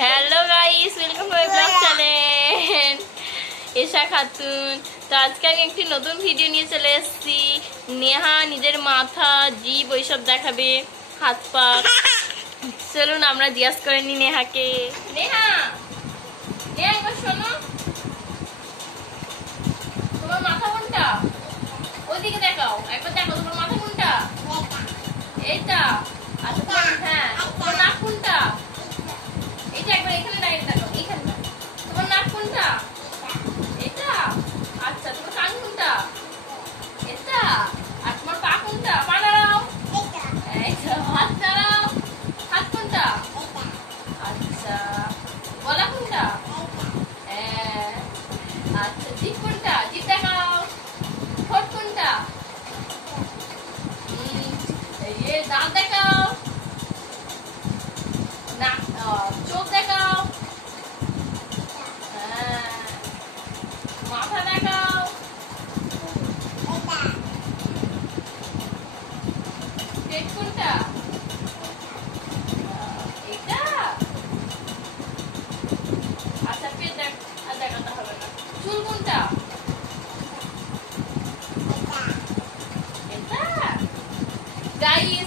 Hello guys, welcome to my vlog channel Esha Khatun. তো আজকে আমি একটি নতুন ভিডিও নিয়ে চলে এসেছি। নেহা নিজের মাথা, জিভ ওইসব দেখাবে, হাত পা। চলুন আমরা জিজ্ঞাসা করে নি নেহাকে। নেহা, নেহা একবার শোনো, তোমার মাথা কোনটা? ওইদিকে দেখাও, একবার দেখো তোমার মাথা কোনটা? এইটা। আচ্ছা, হ্যাঁ, তোমার নাক কোনটা? এইটা একবার এখানে দাঁড়িয়ে দেখো, এখানটা। তোমার নাক কোনটা? এটা। আচ্ছা, তোমার কান কোনটা? এটা। আর তোমার পা কোনটা? পা দাঁড়াও, এইটা। হাত দাঁড়াও, হাত কোনটা? আচ্ছা, গলা কোনটা? হ্যাঁ। আচ্ছা, জিভ কোনটা? জিভ দেখাও। ঠোঁট কোনটা? এই দাঁত দেখাও। নাক, চোখ দেখাও। মাথা দেখাও। পেট কোনটা? এটা। আচ্ছা, পেট দেখাতে হবে না। চুল কোনটা? এটা। গাইস,